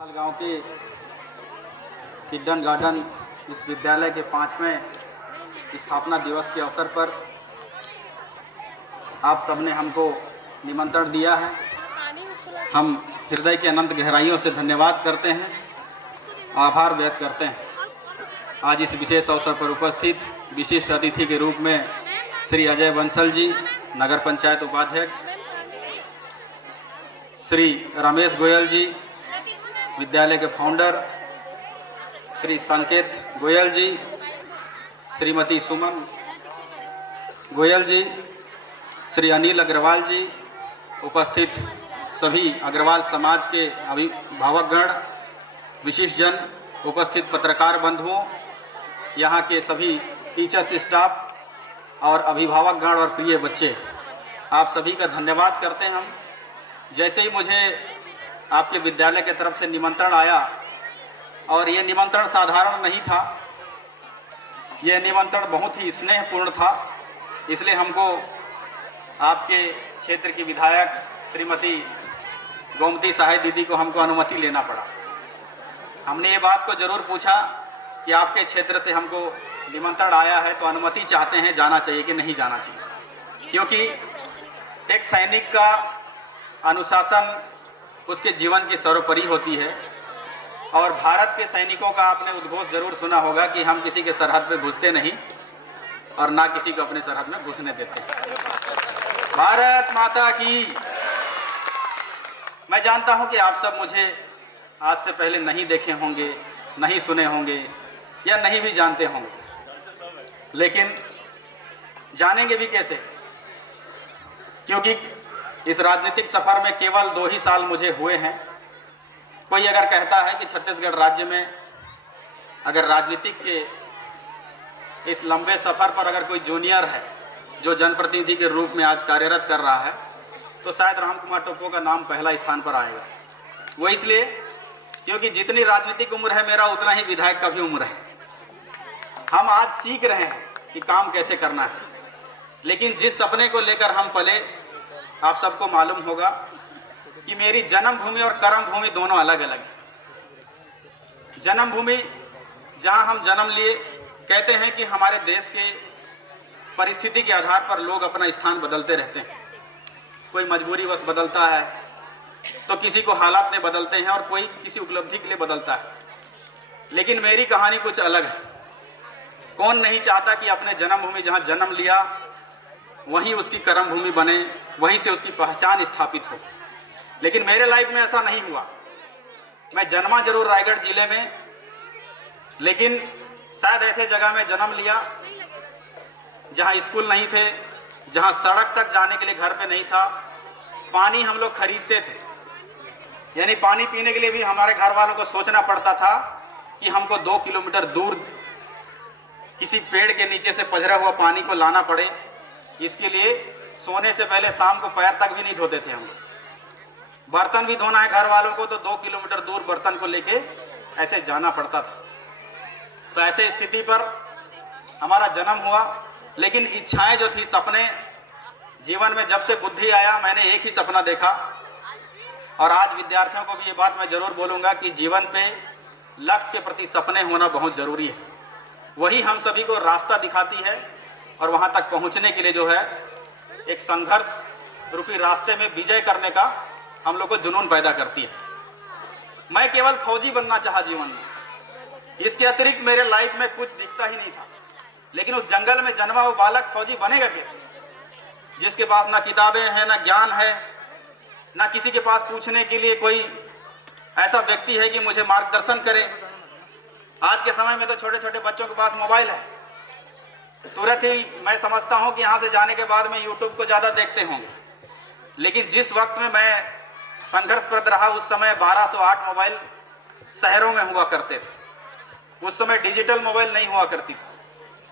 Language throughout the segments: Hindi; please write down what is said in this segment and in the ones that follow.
गांव के किड्डन गार्डन इस विद्यालय के 5वें स्थापना दिवस के अवसर पर आप सबने हमको निमंत्रण दिया है। हम हृदय के अनंत गहराइयों से धन्यवाद करते हैं, आभार व्यक्त करते हैं। आज इस विशेष अवसर पर उपस्थित विशिष्ट अतिथि के रूप में श्री अजय बंसल जी, नगर पंचायत उपाध्यक्ष, श्री रमेश गोयल जी, विद्यालय के फाउंडर, श्री संकेत गोयल जी, श्रीमती सुमन गोयल जी, श्री अनिल अग्रवाल जी, उपस्थित सभी अग्रवाल समाज के अभिभावकगण, विशिष्ट जन, उपस्थित पत्रकार बंधुओं, यहाँ के सभी टीचर्स स्टाफ और अभिभावकगण और प्रिय बच्चे, आप सभी का धन्यवाद करते हैं हम। जैसे ही मुझे आपके विद्यालय की तरफ से निमंत्रण आया, और ये निमंत्रण साधारण नहीं था, यह निमंत्रण बहुत ही स्नेहपूर्ण था, इसलिए हमको आपके क्षेत्र की विधायक श्रीमती गोमती सहाय दीदी को हमको अनुमति लेना पड़ा। हमने ये बात को जरूर पूछा कि आपके क्षेत्र से हमको निमंत्रण आया है तो अनुमति चाहते हैं, जाना चाहिए कि नहीं जाना चाहिए, क्योंकि एक सैनिक का अनुशासन उसके जीवन की सर्वोपरि होती है। और भारत के सैनिकों का आपने उद्घोष जरूर सुना होगा कि हम किसी के सरहद पे घुसते नहीं और ना किसी को अपने सरहद में घुसने देते। भारत माता की। मैं जानता हूं कि आप सब मुझे आज से पहले नहीं देखे होंगे, नहीं सुने होंगे या नहीं भी जानते होंगे, लेकिन जानेंगे भी कैसे, क्योंकि इस राजनीतिक सफर में केवल 2 ही साल मुझे हुए हैं। कोई अगर कहता है कि छत्तीसगढ़ राज्य में अगर राजनीतिक के इस लंबे सफर पर अगर कोई जूनियर है जो जनप्रतिनिधि के रूप में आज कार्यरत कर रहा है, तो शायद राम कुमार टोप्पो का नाम पहला स्थान पर आएगा। वो इसलिए क्योंकि जितनी राजनीतिक उम्र है मेरा, उतना ही विधायक का भी उम्र है। हम आज सीख रहे हैं कि काम कैसे करना है, लेकिन जिस सपने को लेकर हम पले, आप सबको मालूम होगा कि मेरी जन्मभूमि और कर्मभूमि दोनों अलग अलग है। जन्मभूमि जहां हम जन्म लिए, कहते हैं कि हमारे देश के परिस्थिति के आधार पर लोग अपना स्थान बदलते रहते हैं। कोई मजबूरीवश बदलता है, तो किसी को हालात में बदलते हैं, और कोई किसी उपलब्धि के लिए बदलता है। लेकिन मेरी कहानी कुछ अलग है। कौन नहीं चाहता कि अपने जन्मभूमि जहां जन्म लिया वहीं उसकी कर्मभूमि बने, वहीं से उसकी पहचान स्थापित हो। लेकिन मेरे लाइफ में ऐसा नहीं हुआ। मैं जन्मा जरूर रायगढ़ जिले में, लेकिन शायद ऐसे जगह में जन्म लिया जहां स्कूल नहीं थे, जहां सड़क तक जाने के लिए घर पे नहीं था। पानी हम लोग खरीदते थे, यानी पानी पीने के लिए भी हमारे घर वालों को सोचना पड़ता था कि हमको 2 किलोमीटर दूर किसी पेड़ के नीचे से पजरा हुआ पानी को लाना पड़े। इसके लिए सोने से पहले शाम को पैर तक भी नहीं धोते थे हम। बर्तन भी धोना है घर वालों को, तो 2 किलोमीटर दूर बर्तन को लेके ऐसे जाना पड़ता था। तो ऐसे स्थिति पर हमारा जन्म हुआ, लेकिन इच्छाएं जो थी, सपने, जीवन में जब से बुद्धि आया मैंने एक ही सपना देखा। और आज विद्यार्थियों को भी ये बात मैं जरूर बोलूँगा कि जीवन पे लक्ष्य के प्रति सपने होना बहुत ज़रूरी है। वही हम सभी को रास्ता दिखाती है, और वहाँ तक पहुँचने के लिए जो है एक संघर्ष रूपी रास्ते में विजय करने का हम लोग को जुनून पैदा करती है। मैं केवल फौजी बनना चाहा जीवन में, इसके अतिरिक्त मेरे लाइफ में कुछ दिखता ही नहीं था। लेकिन उस जंगल में जन्मा हुआ बालक फौजी बनेगा कैसे, जिसके पास ना किताबें हैं, ना ज्ञान है, ना किसी के पास पूछने के लिए कोई ऐसा व्यक्ति है कि मुझे मार्गदर्शन करे। आज के समय में तो छोटे छोटे बच्चों के पास मोबाइल है, तुरंत ही मैं समझता हूं कि यहाँ से जाने के बाद में यूट्यूब को ज़्यादा देखते होंगे। लेकिन जिस वक्त में मैं संघर्षप्रद रहा, उस समय 1208 मोबाइल शहरों में हुआ करते थे। उस समय डिजिटल मोबाइल नहीं हुआ करती।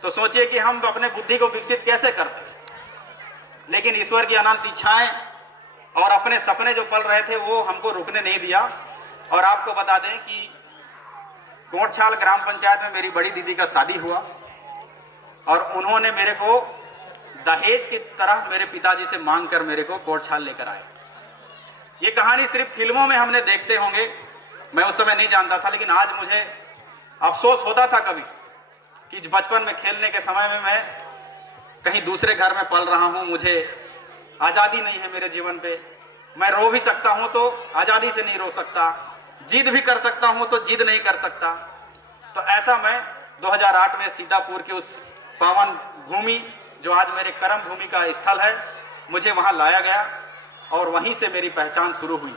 तो सोचिए कि हम अपने बुद्धि को विकसित कैसे करते। लेकिन ईश्वर की अनंत इच्छाएं और अपने सपने जो पल रहे थे, वो हमको रुकने नहीं दिया। और आपको बता दें कि कोटछाल ग्राम पंचायत में मेरी बड़ी दीदी का शादी हुआ, और उन्होंने मेरे को दहेज की तरह मेरे पिताजी से मांग कर मेरे को कोटछाल लेकर आए। ये कहानी सिर्फ फिल्मों में हमने देखते होंगे, मैं उस समय नहीं जानता था, लेकिन आज मुझे अफसोस होता था कभी कि बचपन में खेलने के समय में मैं कहीं दूसरे घर में पल रहा हूँ, मुझे आज़ादी नहीं है मेरे जीवन पे। मैं रो भी सकता हूँ तो आज़ादी से नहीं रो सकता, जिद भी कर सकता हूँ तो जिद नहीं कर सकता। तो ऐसा मैं 2008 में सीतापुर की उस पावन भूमि जो आज मेरे कर्म भूमि का स्थल है, मुझे वहाँ लाया गया और वहीं से मेरी पहचान शुरू हुई।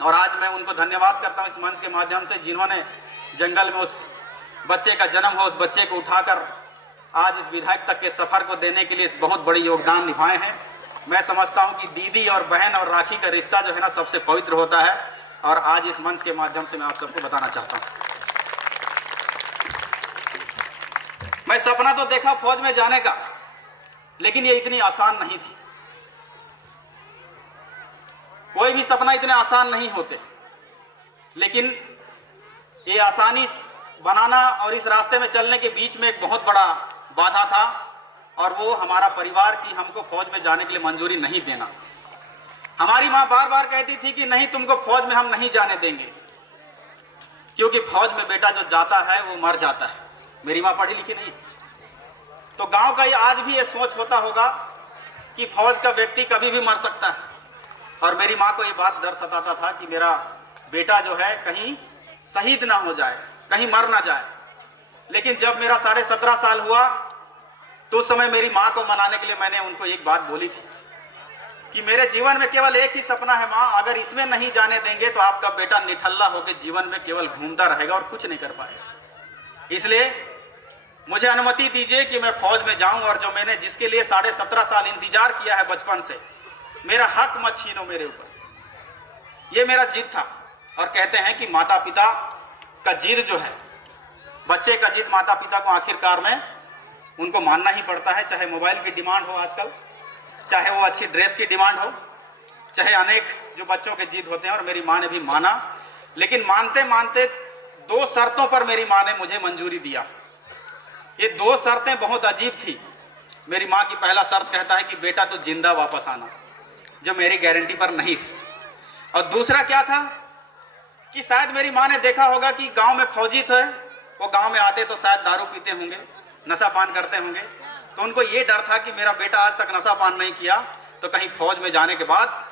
और आज मैं उनको धन्यवाद करता हूँ इस मंच के माध्यम से, जिन्होंने जंगल में उस बच्चे का जन्म हो, उस बच्चे को उठाकर आज इस विधायक तक के सफ़र को देने के लिए इस बहुत बड़ी योगदान निभाए हैं। मैं समझता हूँ कि दीदी और बहन और राखी का रिश्ता जो है ना सबसे पवित्र होता है, और आज इस मंच के माध्यम से मैं आप सबको बताना चाहता हूँ। मैं सपना तो देखा फौज में जाने का, लेकिन ये इतनी आसान नहीं थी। कोई भी सपना इतने आसान नहीं होते, लेकिन ये आसानी बनाना और इस रास्ते में चलने के बीच में एक बहुत बड़ा बाधा था, और वो हमारा परिवार की हमको फौज में जाने के लिए मंजूरी नहीं देना। हमारी माँ बार बार कहती थी कि नहीं, तुमको फौज में हम नहीं जाने देंगे, क्योंकि फौज में बेटा जो जाता है वो मर जाता है। मेरी माँ पढ़ी लिखी नहीं, तो गांव का ये आज भी ये सोच होता होगा कि फौज का व्यक्ति कभी भी मर सकता है। और मेरी माँ को ये बात डर सताता था कि मेरा बेटा जो है कहीं शहीद ना हो जाए, कहीं मर ना जाए। लेकिन जब मेरा 17.5 साल हुआ तो उस समय मेरी माँ को मनाने के लिए मैंने उनको एक बात बोली थी कि मेरे जीवन में केवल एक ही सपना है माँ, अगर इसमें नहीं जाने देंगे तो आपका बेटा निठल्ला होकर जीवन में केवल घूमता रहेगा और कुछ नहीं कर पाएगा। इसलिए मुझे अनुमति दीजिए कि मैं फौज में जाऊं, और जो मैंने जिसके लिए 17.5 साल इंतजार किया है बचपन से, मेरा हक मत छीनो मेरे ऊपर। ये मेरा जिद था। और कहते हैं कि माता पिता का जिद जो है, बच्चे का जिद माता पिता को आखिरकार में उनको मानना ही पड़ता है। चाहे मोबाइल की डिमांड हो आजकल, चाहे वो अच्छी ड्रेस की डिमांड हो, चाहे अनेक जो बच्चों के जिद होते हैं, और मेरी माँ ने भी माना। लेकिन मानते मानते 2 शर्तों पर मेरी माँ ने मुझे मंजूरी दिया। ये 2 शर्तें बहुत अजीब थी। मेरी माँ की पहला शर्त कहता है कि बेटा तो जिंदा वापस आना, जो मेरी गारंटी पर नहीं थी। और दूसरा क्या था कि शायद मेरी माँ ने देखा होगा कि गांव में फौजी थे, वो गांव में आते तो शायद दारू पीते होंगे, नशा पान करते होंगे, तो उनको ये डर था कि मेरा बेटा आज तक नशा पान नहीं किया तो कहीं फौज में जाने के बाद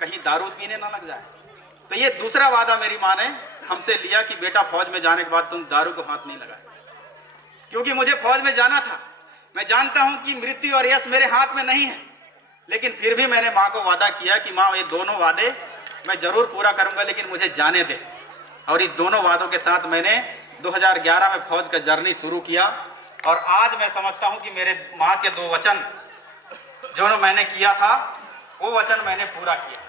कहीं दारू पीने ना लग जाए। तो ये दूसरा वादा मेरी माँ ने हमसे लिया कि बेटा फौज में जाने के बाद तुम दारू को हाथ नहीं लगाए, क्योंकि मुझे फौज में जाना था। मैं जानता हूं कि मृत्यु और यश मेरे हाथ में नहीं है, लेकिन फिर भी मैंने माँ को वादा किया कि माँ ये दोनों वादे मैं जरूर पूरा करूंगा, लेकिन मुझे जाने दे। और इस दोनों वादों के साथ मैंने 2011 में फौज का जर्नी शुरू किया। और आज मैं समझता हूं कि मेरे माँ के 2 वचन जो मैंने किया था, वो वचन मैंने पूरा किया।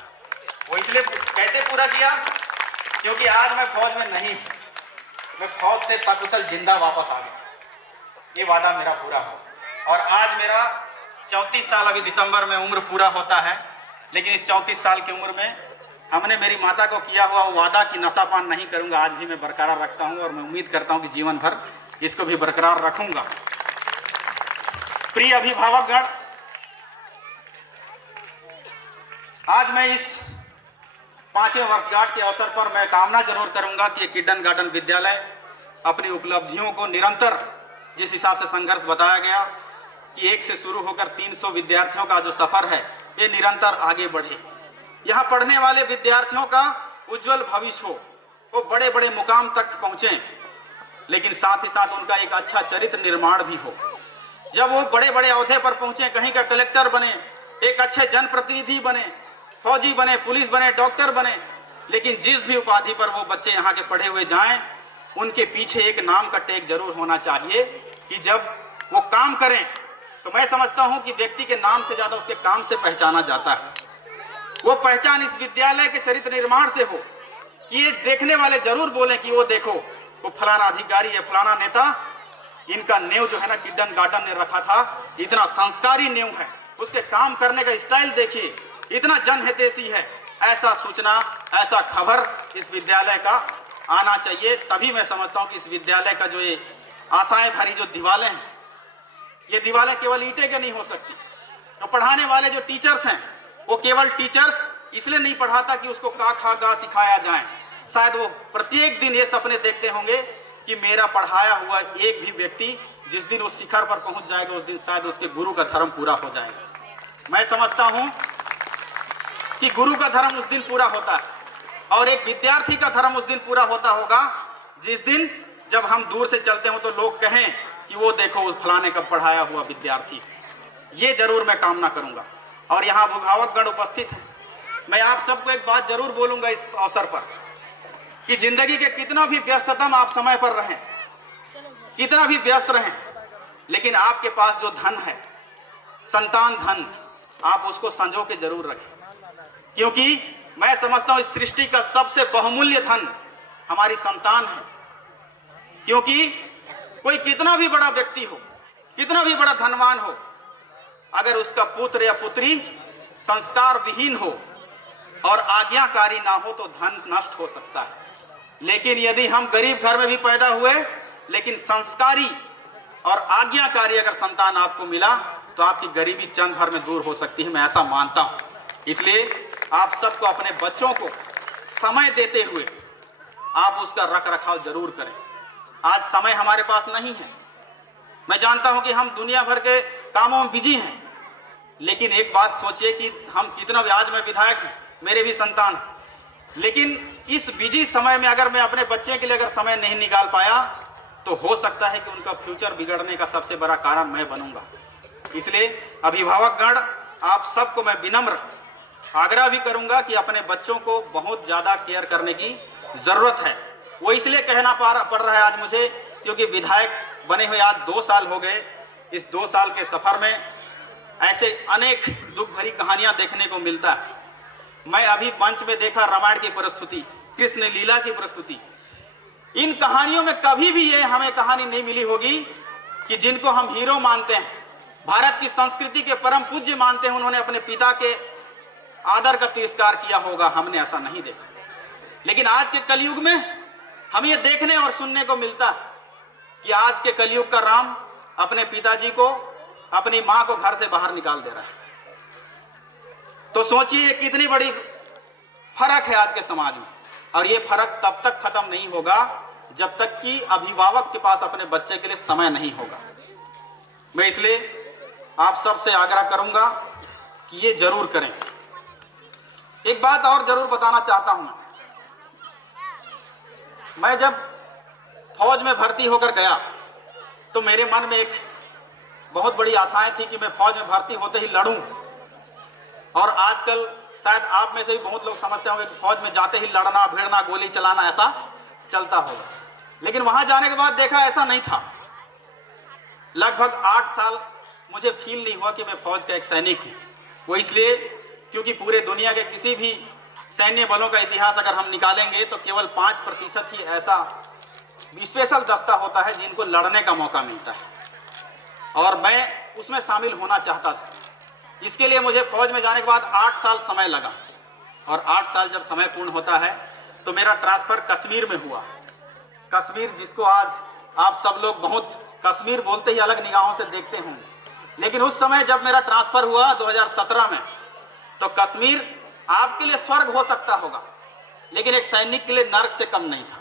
वो इसलिए कैसे पूरा किया, क्योंकि आज मैं फौज में नहीं, मैं फौज से सकुशल जिंदा वापस आ गया। ये वादा मेरा पूरा हो। और आज मेरा 34 साल अभी दिसंबर में उम्र पूरा होता है, लेकिन इस 34 साल की उम्र में हमने मेरी माता को किया हुआ वो वादा कि नशा पान नहीं करूंगा, आज भी मैं बरकरार रखता हूं, और मैं उम्मीद करता हूं कि जीवन भर इसको भी बरकरार रखूंगा। प्रिय अभिभावकगण, आज मैं इस 5वें वर्षगांठ के अवसर पर मैं कामना जरूर करूंगा कि किडन गार्डन विद्यालय अपनी उपलब्धियों को निरंतर, जिस हिसाब से संघर्ष बताया गया कि 1 से शुरू होकर 300 विद्यार्थियों का जो सफर है, ये निरंतर आगे बढ़े। यहाँ पढ़ने वाले विद्यार्थियों का उज्जवल भविष्य हो, वो बड़े बड़े मुकाम तक पहुँचे, लेकिन साथ ही साथ उनका एक अच्छा चरित्र निर्माण भी हो। जब वो बड़े बड़े ओहदे पर पहुँचे, कहीं का कलेक्टर बने, एक अच्छे जनप्रतिनिधि बने, फौजी बने, पुलिस बने, डॉक्टर बने, लेकिन जिस भी उपाधि पर वो बच्चे यहाँ के पढ़े हुए जाएं, उनके पीछे एक नाम का टैग जरूर होना चाहिए कि जब वो काम करें तो मैं समझता हूं कि व्यक्ति के नाम से ज्यादा उसके काम से पहचाना जाता है। वो पहचान इस विद्यालय के चरित्र निर्माण से हो कि ये देखने वाले जरूर बोलें कि वो देखो, वो फलाना अधिकारी है, फलाना नेता, इनका नेव जो है ना किडन गार्डन ने रखा था, इतना संस्कारी नेव है, उसके काम करने का स्टाइल देखिए, इतना जनहितैषी है। ऐसा सूचना, ऐसा खबर इस विद्यालय का आना चाहिए। तभी मैं समझता हूं कि इस विद्यालय का जो ये आशाएं भरी जो दीवारें हैं, ये दीवारें केवल ईंटे के नहीं हो सकती। तो पढ़ाने वाले जो टीचर्स हैं, वो केवल टीचर्स इसलिए नहीं पढ़ाता कि उसको का खा गा सिखाया जाए, शायद वो प्रत्येक दिन ये सपने देखते होंगे कि मेरा पढ़ाया हुआ एक भी व्यक्ति जिस दिन उस शिखर पर पहुंच जाएगा उस दिन शायद उसके गुरु का धर्म पूरा हो जाएगा। मैं समझता हूं कि गुरु का धर्म उस दिन पूरा होता है और एक विद्यार्थी का धर्म उस दिन पूरा होता होगा जिस दिन जब हम दूर से चलते हो तो लोग कहें कि वो देखो उस फलाने का पढ़ाया हुआ विद्यार्थी। ये जरूर मैं कामना करूंगा। और यहाँ अभिभावकगण उपस्थित हैं, मैं आप सबको एक बात जरूर बोलूंगा इस अवसर पर कि जिंदगी के कितना भी व्यस्ततम आप समय पर रहें, कितना भी व्यस्त रहें, लेकिन आपके पास जो धन है, संतान धन, आप उसको संजो के जरूर रखें। क्योंकि मैं समझता हूं इस सृष्टि का सबसे बहुमूल्य धन हमारी संतान है। क्योंकि कोई कितना भी बड़ा व्यक्ति हो, कितना भी बड़ा धनवान हो, अगर उसका पुत्र या पुत्री संस्कार विहीन हो और आज्ञाकारी ना हो तो धन नष्ट हो सकता है। लेकिन यदि हम गरीब घर में भी पैदा हुए लेकिन संस्कारी और आज्ञाकारी अगर संतान आपको मिला तो आपकी गरीबी चंद भर में दूर हो सकती है। मैं ऐसा मानता हूं। इसलिए आप सबको अपने बच्चों को समय देते हुए आप उसका रख रखाव जरूर करें। आज समय हमारे पास नहीं है। मैं जानता हूं कि हम दुनिया भर के कामों में बिजी हैं, लेकिन एक बात सोचिए कि हम कितना भी, आज मैं विधायक हूं, मेरे भी संतान हैं, लेकिन इस बिजी समय में अगर मैं अपने बच्चे के लिए अगर समय नहीं निकाल पाया तो हो सकता है कि उनका फ्यूचर बिगड़ने का सबसे बड़ा कारण मैं बनूंगा। इसलिए अभिभावकगण आप सबको मैं विनम्र आग्रह भी करूंगा कि अपने बच्चों को बहुत ज़्यादा केयर करने की ज़रूरत है। वो इसलिए कहना पड़ रहा है आज मुझे क्योंकि विधायक बने हुए आज 2 साल हो गए। इस 2 साल के सफ़र में ऐसे अनेक दुख भरी कहानियाँ देखने को मिलता है। मैं अभी मंच में देखा रामायण की प्रस्तुति, कृष्ण लीला की प्रस्तुति। इन कहानियों में कभी भी ये हमें कहानी नहीं मिली होगी कि जिनको हम हीरो मानते हैं, भारत की संस्कृति के परम पूज्य मानते हैं, उन्होंने अपने पिता के आदर का तिरस्कार किया होगा। हमने ऐसा नहीं देखा। लेकिन आज के कलयुग में हमें ये देखने और सुनने को मिलता है कि आज के कलयुग का राम अपने पिताजी को, अपनी मां को घर से बाहर निकाल दे रहा है। तो सोचिए कितनी बड़ी फर्क है आज के समाज में। और ये फर्क तब तक खत्म नहीं होगा जब तक कि अभिभावक के पास अपने बच्चे के लिए समय नहीं होगा। मैं इसलिए आप सबसे आग्रह करूंगा कि ये जरूर करें। एक बात और जरूर बताना चाहता हूं, मैं जब फौज में भर्ती होकर गया तो मेरे मन में एक बहुत बड़ी आशाएं थी कि मैं फौज में भर्ती होते ही लड़ूं। और आजकल शायद आप में से भी बहुत लोग समझते होंगे कि फौज में जाते ही लड़ना, भिड़ना, गोली चलाना ऐसा चलता होगा। लेकिन वहां जाने के बाद देखा ऐसा नहीं था। लगभग 8 साल मुझे फील नहीं हुआ कि मैं फौज का एक सैनिक हूं। वो इसलिए क्योंकि पूरे दुनिया के किसी भी सैन्य बलों का इतिहास अगर हम निकालेंगे तो केवल 5% ही ऐसा स्पेशल दस्ता होता है जिनको लड़ने का मौका मिलता है, और मैं उसमें शामिल होना चाहता था। इसके लिए मुझे फौज में जाने के बाद 8 साल समय लगा, और 8 साल जब समय पूर्ण होता है तो मेरा ट्रांसफ़र कश्मीर में हुआ। कश्मीर जिसको आज आप सब लोग बहुत कश्मीर बोलते ही अलग निगाहों से देखते होंगे, लेकिन उस समय जब मेरा ट्रांसफ़र हुआ 2017 में, तो कश्मीर आपके लिए स्वर्ग हो सकता होगा, लेकिन एक सैनिक के लिए नर्क से कम नहीं था।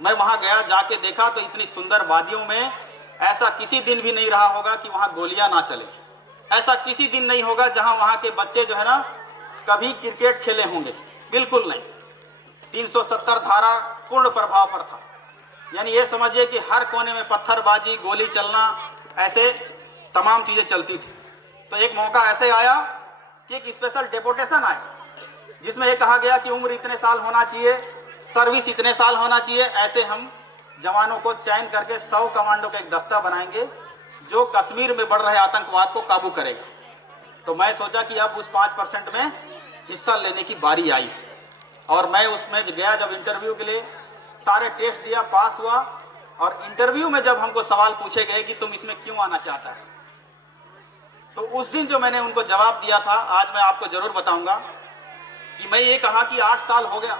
मैं वहाँ गया, जाके देखा तो इतनी सुंदर वादियों में ऐसा किसी दिन भी नहीं रहा होगा कि वहाँ गोलियाँ ना चले। ऐसा किसी दिन नहीं होगा जहाँ वहाँ के बच्चे जो है ना कभी क्रिकेट खेले होंगे, बिल्कुल नहीं। 370 धारा पूर्ण प्रभाव पर था। यानी ये समझिए कि हर कोने में पत्थरबाजी, गोली चलना, ऐसे तमाम चीज़ें चलती थी। तो एक मौका ऐसे आया कि एक स्पेशल डेपुटेशन आया जिसमें ये कहा गया कि उम्र इतने साल होना चाहिए, सर्विस इतने साल होना चाहिए। ऐसे हम जवानों को चयन करके 100 कमांडो का एक दस्ता बनाएंगे जो कश्मीर में बढ़ रहे आतंकवाद को काबू करेगा। तो मैं सोचा कि अब उस 5% में हिस्सा लेने की बारी आई, और मैं उसमें गया। जब इंटरव्यू के लिए सारे टेस्ट दिया, पास हुआ, और इंटरव्यू में जब हमको सवाल पूछे गए कि तुम इसमें क्यों आना चाहता है, तो उस दिन जो मैंने उनको जवाब दिया था, आज मैं आपको जरूर बताऊंगा कि मैं ये कहा कि 8 साल हो गया,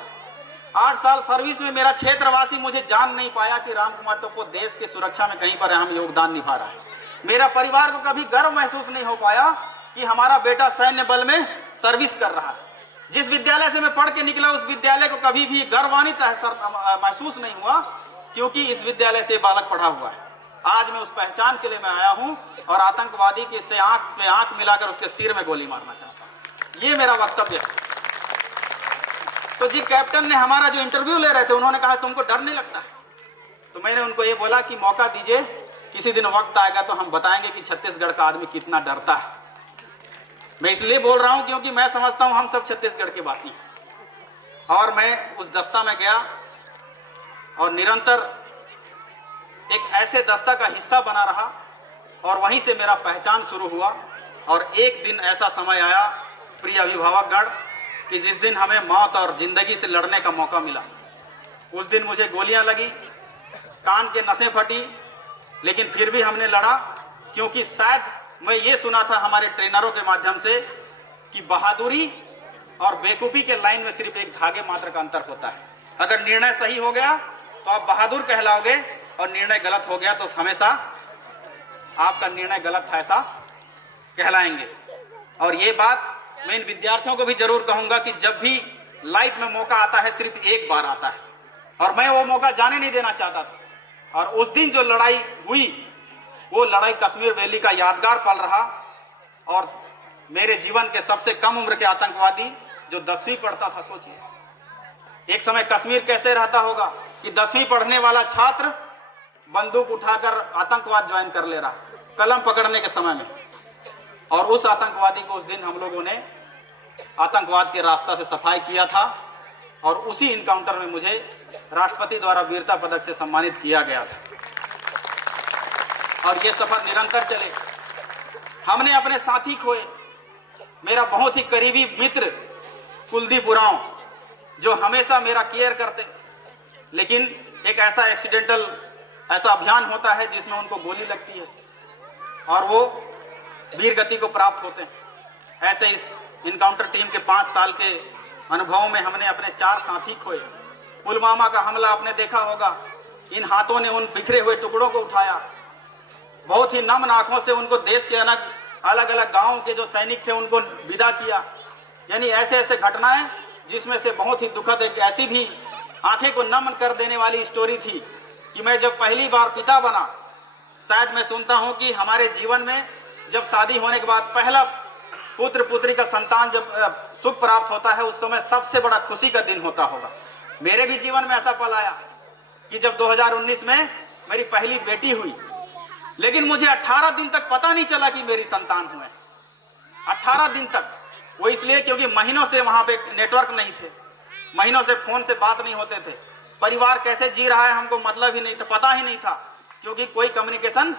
8 साल सर्विस में मेरा क्षेत्रवासी मुझे जान नहीं पाया कि राम कुमार टोप्पो देश की सुरक्षा में कहीं पर अहम योगदान निभा रहा है। मेरा परिवार को कभी गर्व महसूस नहीं हो पाया कि हमारा बेटा सैन्य बल में सर्विस कर रहा है। जिस विद्यालय से मैं पढ़ के निकला उस विद्यालय को कभी भी गर्वान्वित महसूस नहीं हुआ, क्योंकि इस विद्यालय से बालक पढ़ा हुआ है। आज मैं उस पहचान के लिए मैं आया हूं और आतंकवादी के से आंख में आंख मिलाकर उसके सिर में गोली मारना चाहता हूं। ये मेरा वक्तव्य है। तो जी कैप्टन ने हमारा जो इंटरव्यू ले रहे थे, उन्होंने कहा तुमको डर नहीं लगता है? तो मैंने उनको ये बोला कि मौका दीजिए, किसी दिन वक्त आएगा तो हम बताएंगे कि छत्तीसगढ़ का आदमी कितना डरता है। मैं इसलिए बोल रहा हूं क्योंकि मैं समझता हूं हम सब छत्तीसगढ़ के वासी हैं। और मैं उस दस्ता में गया और निरंतर एक ऐसे दस्ता का हिस्सा बना रहा और वहीं से मेरा पहचान शुरू हुआ। और एक दिन ऐसा समय आया प्रिय अभिभावकगण कि जिस दिन हमें मौत और जिंदगी से लड़ने का मौका मिला, उस दिन मुझे गोलियां लगी, कान के नसें फटी, लेकिन फिर भी हमने लड़ा, क्योंकि शायद मैं ये सुना था हमारे ट्रेनरों के माध्यम से कि बहादुरी और बेवकूफ़ी के लाइन में सिर्फ एक धागे मात्र का अंतर होता है। अगर निर्णय सही हो गया तो आप बहादुर कहलाओगे और निर्णय गलत हो गया तो हमेशा आपका निर्णय गलत था ऐसा कहलाएंगे। और ये बात मैं इन विद्यार्थियों को भी जरूर कहूंगा कि जब भी लाइफ में मौका आता है सिर्फ एक बार आता है, और मैं वो मौका जाने नहीं देना चाहता था। और उस दिन जो लड़ाई हुई वो लड़ाई कश्मीर वैली का यादगार पल रहा। और मेरे जीवन के सबसे कम उम्र के आतंकवादी जो 10वीं पढ़ता था, सोचिए एक समय कश्मीर कैसे रहता होगा कि 10वीं पढ़ने वाला छात्र बंदूक उठाकर आतंकवाद ज्वाइन कर ले रहा कलम पकड़ने के समय में। और उस आतंकवादी को उस दिन हम लोगों ने आतंकवाद के रास्ता से सफाई किया था और उसी इनकाउंटर में मुझे राष्ट्रपति द्वारा वीरता पदक से सम्मानित किया गया था। और ये सफर निरंतर चले। हमने अपने साथी खोए। मेरा बहुत ही करीबी मित्र कुलदीप उरांव जो हमेशा मेरा केयर करते, लेकिन एक ऐसा एक्सीडेंटल ऐसा अभियान होता है जिसमें उनको गोली लगती है और वो वीर गति को प्राप्त होते हैं। ऐसे इस इनकाउंटर टीम के 5 साल के अनुभवों में हमने अपने 4 साथी खोए। पुलवामा का हमला आपने देखा होगा, इन हाथों ने उन बिखरे हुए टुकड़ों को उठाया, बहुत ही नम आंखों से उनको देश के अलग अलग गांवों के जो सैनिक थे उनको विदा किया। यानी ऐसे ऐसे घटनाएं जिसमें से बहुत ही दुखद एक ऐसी भी आंखें को नम कर देने वाली स्टोरी थी कि मैं जब पहली बार पिता बना, शायद मैं सुनता हूं कि हमारे जीवन में जब शादी होने के बाद पहला पुत्र पुत्री का संतान जब सुख प्राप्त होता है उस समय सबसे बड़ा खुशी का दिन होता होगा। मेरे भी जीवन में ऐसा पल आया कि जब 2019 में मेरी पहली बेटी हुई, लेकिन मुझे 18 दिन तक पता नहीं चला कि मेरी संतान हुए। 18 दिन तक। वो इसलिए क्योंकि महीनों से वहां पे नेटवर्क नहीं थे, महीनों से फोन से बात नहीं होते थे, परिवार कैसे जी रहा है हमको मतलब ही नहीं था, पता ही नहीं था, क्योंकि कोई कम्युनिकेशन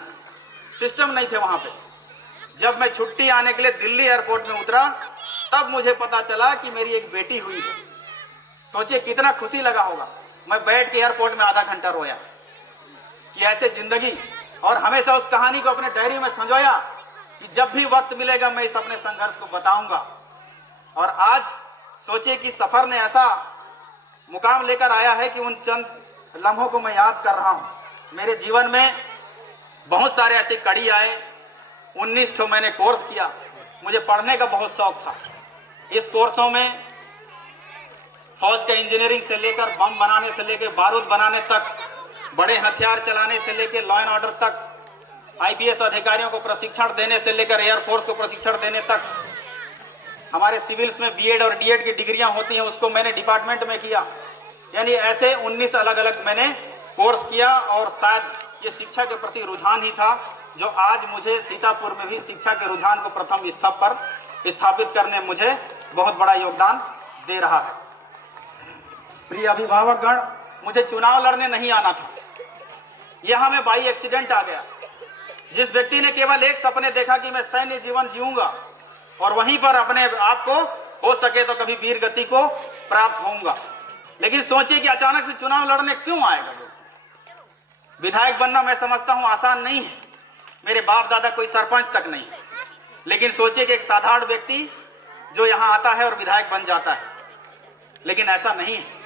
सिस्टम नहीं थे वहां पे। जब मैं छुट्टी आने के लिए दिल्ली एयरपोर्ट में उतरा तब मुझे पता चला कि मेरी एक बेटी हुई है। सोचिए कितना खुशी लगा होगा। मैं बैठ के एयरपोर्ट में आधा घंटा रोया कि ऐसे जिंदगी, और हमेशा उस कहानी को अपने डायरी में संजोया कि जब भी वक्त मिलेगा मैं इस अपने संघर्ष को बताऊंगा। और आज सोचिए कि सफर ने ऐसा मुकाम लेकर आया है कि उन चंद लम्हों को मैं याद कर रहा हूं। मेरे जीवन में बहुत सारे ऐसे कड़ी आए। 19 ठो मैंने कोर्स किया। मुझे पढ़ने का बहुत शौक था। इस कोर्सों में फौज के इंजीनियरिंग से लेकर बम बनाने से लेकर बारूद बनाने तक, बड़े हथियार चलाने से लेकर लॉ एंड ऑर्डर तक, आईपीएस अधिकारियों को प्रशिक्षण देने से लेकर एयरफोर्स को प्रशिक्षण देने तक, हमारे सिविल्स में बीएड और डीएड की डिग्रियां होती हैं उसको मैंने डिपार्टमेंट में किया। यानी ऐसे 19 अलग अलग मैंने कोर्स किया। और शायद ये शिक्षा के प्रति रुझान ही था जो आज मुझे सीतापुर में भी शिक्षा के रुझान को प्रथम स्तर पर स्थापित करने में मुझे बहुत बड़ा योगदान दे रहा है। प्रिय अभिभावकगण, मुझे चुनाव लड़ने नहीं आना था। यहाँ में बाई एक्सीडेंट आ गया। जिस व्यक्ति ने केवल एक सपने देखा कि मैं सैन्य जीवन जीऊंगा और वहीं पर अपने आप को हो सके तो कभी वीर गति को प्राप्त होऊंगा, लेकिन सोचिए कि अचानक से चुनाव लड़ने क्यों आएगा। विधायक बनना मैं समझता हूं आसान नहीं है। मेरे बाप दादा कोई सरपंच तक नहीं, लेकिन सोचिए कि एक साधारण व्यक्ति जो यहाँ आता है और विधायक बन जाता है, लेकिन ऐसा नहीं है।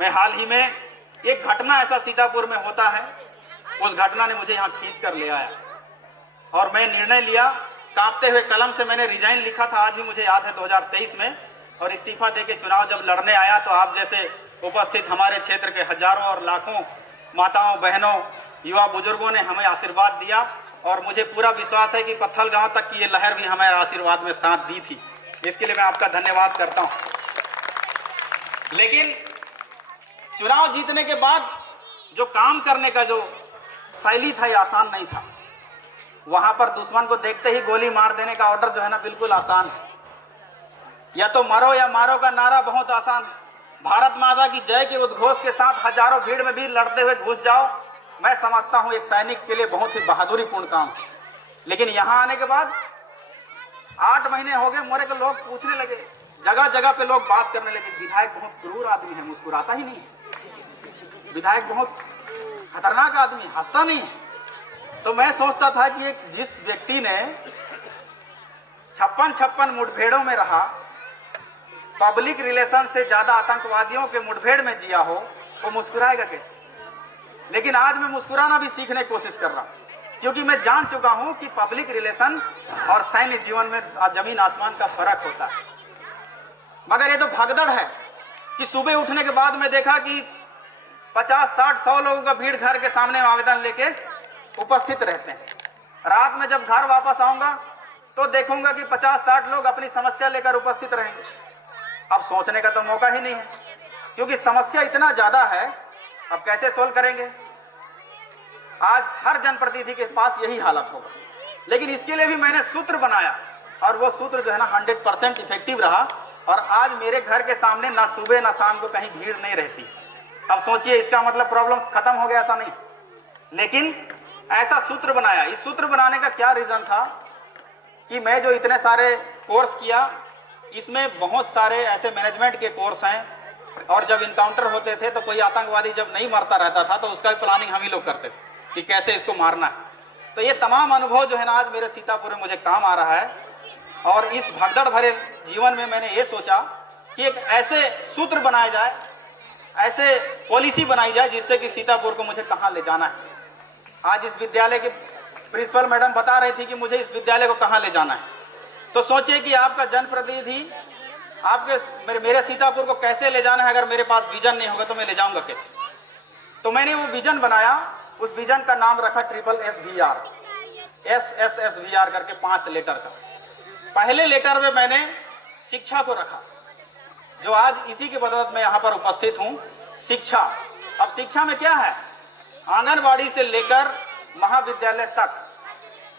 मैं हाल ही में एक घटना ऐसा सीतापुर में होता है, उस घटना ने मुझे यहाँ खींच कर ले आया और मैं निर्णय लिया। कांपते हुए कलम से मैंने रिजाइन लिखा था, आज भी मुझे याद है 2023 में और इस्तीफा देके चुनाव जब लड़ने आया तो आप जैसे उपस्थित हमारे क्षेत्र के हजारों और लाखों माताओं, बहनों, युवा बुजुर्गों ने हमें आशीर्वाद दिया और मुझे पूरा विश्वास है कि पत्थल गांव तक की ये लहर भी हमारे आशीर्वाद में साथ दी थी। इसके लिए मैं आपका धन्यवाद करता हूं। लेकिन चुनाव जीतने के बाद जो काम करने का जो शैली था ये आसान नहीं था। वहां पर दुश्मन को देखते ही गोली मार देने का ऑर्डर जो है ना बिल्कुल आसान है। या तो मरो या मारो का नारा बहुत आसान है। भारत माता की जय के उद्घोष के साथ हजारों भीड़ में भी लड़ते हुए घुस जाओ, मैं समझता हूं एक सैनिक के लिए बहुत ही बहादुरीपूर्ण काम। लेकिन यहां आने के बाद 8 महीने हो गए, मोरे के लोग पूछने लगे, जगह जगह पे लोग बात करने लगे, विधायक बहुत क्रूर आदमी है, मुस्कुराता ही नहीं है, विधायक बहुत खतरनाक आदमी, हंसता नहीं है। तो मैं सोचता था कि एक जिस व्यक्ति ने 56 मुठभेड़ों में रहा, पब्लिक रिलेशन से ज्यादा आतंकवादियों के मुठभेड़ में जिया हो, वो मुस्कुराएगा कैसे? लेकिन आज मैं मुस्कुराना भी सीखने की कोशिश कर रहा हूं, क्योंकि मैं जान चुका हूं कि पब्लिक रिलेशन और सैन्य जीवन में जमीन आसमान का फर्क होता है। मगर ये तो भगदड़ है कि सुबह उठने के बाद मैं देखा कि 50, 60, 100 लोगों का भीड़ घर के सामने आवेदन लेके उपस्थित रहते हैं। रात में जब घर वापस आऊंगा तो देखूंगा कि 50, 60 लोग अपनी समस्या लेकर उपस्थित रहेंगे। अब सोचने का तो मौका ही नहीं है, क्योंकि समस्या इतना ज्यादा है, अब कैसे सोल्व करेंगे? आज हर जनप्रतिनिधि के पास यही हालत होगा। लेकिन इसके लिए भी मैंने सूत्र बनाया और वो सूत्र जो है ना 100% इफेक्टिव रहा और आज मेरे घर के सामने ना सुबह ना शाम को कहीं भीड़ नहीं रहती। अब सोचिए, इसका मतलब प्रॉब्लम्स खत्म हो गया, ऐसा नहीं। लेकिन ऐसा सूत्र बनाया। इस सूत्र बनाने का क्या रीजन था कि मैं जो इतने सारे कोर्स किया, इसमें बहुत सारे ऐसे मैनेजमेंट के कोर्स हैं और जब इनकाउंटर होते थे तो कोई आतंकवादी जब नहीं मरता रहता था तो उसका प्लानिंग हम ही लोग करते थे कि कैसे इसको मारना है। तो ये तमाम अनुभव जो है ना आज मेरे सीतापुर में मुझे काम आ रहा है। और इस भगदड़ भरे जीवन में मैंने ये सोचा कि एक ऐसे सूत्र बनाया जाए, ऐसे पॉलिसी बनाई जाए जिससे कि सीतापुर को मुझे कहाँ ले जाना है। आज इस विद्यालय के प्रिंसिपल मैडम बता रही थी कि मुझे इस विद्यालय को कहाँ ले जाना है। तो सोचिए कि आपका जनप्रतिनिधि आपके मेरे सीतापुर को कैसे ले जाना है। अगर मेरे पास विजन नहीं होगा तो मैं ले जाऊंगा कैसे? तो मैंने वो विजन बनाया। उस विजन का नाम रखा SSSVR, SSSVR करके 5 लेटर का। पहले लेटर में मैंने शिक्षा को रखा, जो आज इसी की बदौलत मैं यहाँ पर उपस्थित हूँ। शिक्षा, अब शिक्षा में क्या है? आंगनबाड़ी से लेकर महाविद्यालय तक,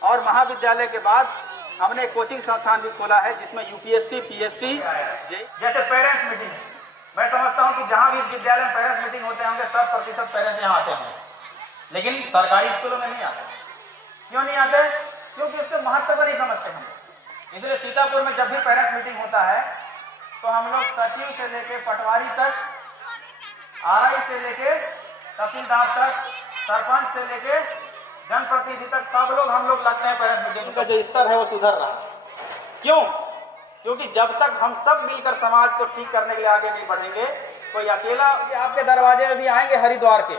और महाविद्यालय के बाद हमने कोचिंग संस्थान भी खोला है जिसमें UPSC, PSC जैसे पेरेंट्स मीटिंग। मैं समझता हूं कि जहां भी इस विद्यालय में पेरेंट्स मीटिंग होते होंगे 100% पेरेंट्स यहाँ आते होंगे, लेकिन सरकारी स्कूलों में नहीं आते। क्यों नहीं आते? क्योंकि उसके महत्व को नहीं समझते हम। इसलिए सीतापुर में जब भी पेरेंट्स मीटिंग होता है तो हम लोग सचिव से लेके पटवारी तक, RI से लेके तहसीलदार तक, सरपंच से लेके जनप्रतिनिधि तक, सब लोग हम लोग लगते हैं पेरेंट्स मीटिंग का। जो स्तर है वो सुधर रहा है। क्यों? क्योंकि जब तक हम सब मिलकर समाज को ठीक करने के लिए आगे नहीं बढ़ेंगे, कोई अकेला आपके दरवाजे में भी आएंगे हरिद्वार के,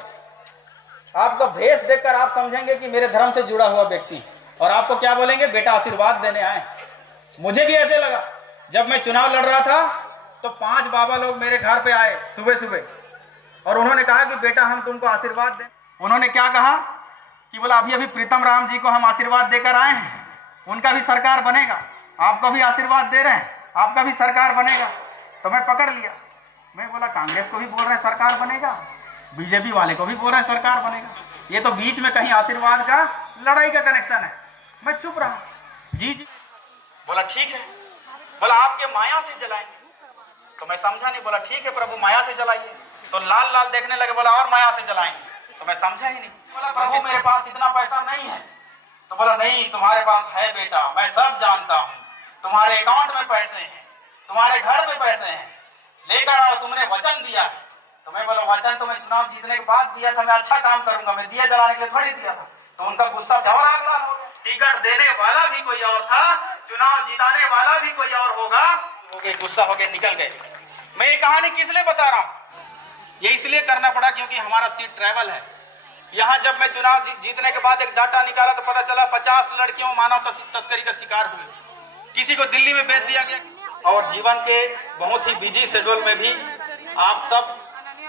आपका भेष देखकर आप समझेंगे कि मेरे धर्म से जुड़ा हुआ व्यक्ति, और आपको क्या बोलेंगे? बेटा आशीर्वाद देने आए। मुझे भी ऐसे लगा जब मैं चुनाव लड़ रहा था तो 5 बाबा लोग मेरे घर पे आए सुबह सुबह और उन्होंने कहा कि बेटा हम तुमको आशीर्वाद दें। उन्होंने क्या कहा कि बोला अभी प्रीतम राम जी को हम आशीर्वाद देकर आए हैं, उनका भी सरकार बनेगा, आपको भी आशीर्वाद दे रहे हैं, आपका भी सरकार बनेगा। तो मैं पकड़ लिया। मैं बोला कांग्रेस को भी बोल रहे हैं सरकार बनेगा, बीजेपी वाले को भी बोल रहे हैं सरकार बनेगा, ये तो बीच में कहीं आशीर्वाद का लड़ाई का कनेक्शन है। मैं चुप रहा। जी जी। बोला ठीक है। बोला आपके माया से जलाएंगे। तो मैं समझा नहीं। बोला ठीक है प्रभु, माया से जलाइए। तो लाल लाल देखने लगे। बोला और माया से जलाएंगे। तो मैं समझा ही नहीं। बोला प्रभु मेरे पास इतना पैसा नहीं है। तो बोला नहीं, तुम्हारे पास है बेटा, मैं सब जानता हूँ, तुम्हारे अकाउंट में पैसे हैं, तुम्हारे घर में पैसे हैं, लेकर आओ, तुमने वचन दिया है। तो मैं बोला वचन तो मैं चुनाव जीतने के बाद दिया था, मैं अच्छा काम करूंगा, मैं दिया जलाने के लिए थोड़ी दिया था। तो उनका गुस्सा से और आग लाल हो गया। टिकट देने वाला भी कोई और था, चुनाव जिताने वाला भी कोई और होगा। गुस्सा हो गया, निकल गए। मैं ये कहानी किस लिए बता रहा हूँ? ये इसलिए करना पड़ा क्योंकि हमारा सीट ट्रैवल है। यहाँ जब मैं चुनाव जीतने के बाद एक डाटा निकाला तो पता चला 50 लड़कियों मानव तस्करी का शिकार हुए। किसी को दिल्ली में भेज दिया गया, और जीवन के बहुत ही बिजी शेड्यूल में भी आप सब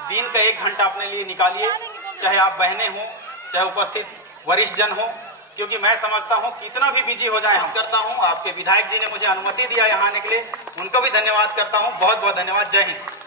दिन का 1 घंटा अपने लिए निकालिए, चाहे आप बहनें हों, चाहे उपस्थित वरिष्ठ जन हो, क्योंकि मैं समझता हूं कितना भी बिजी हो जाए हम करता हूं। आपके विधायक जी ने मुझे अनुमति दिया यहाँ आने के लिए, उनको भी धन्यवाद करता हूं। बहुत बहुत धन्यवाद। जय हिंद।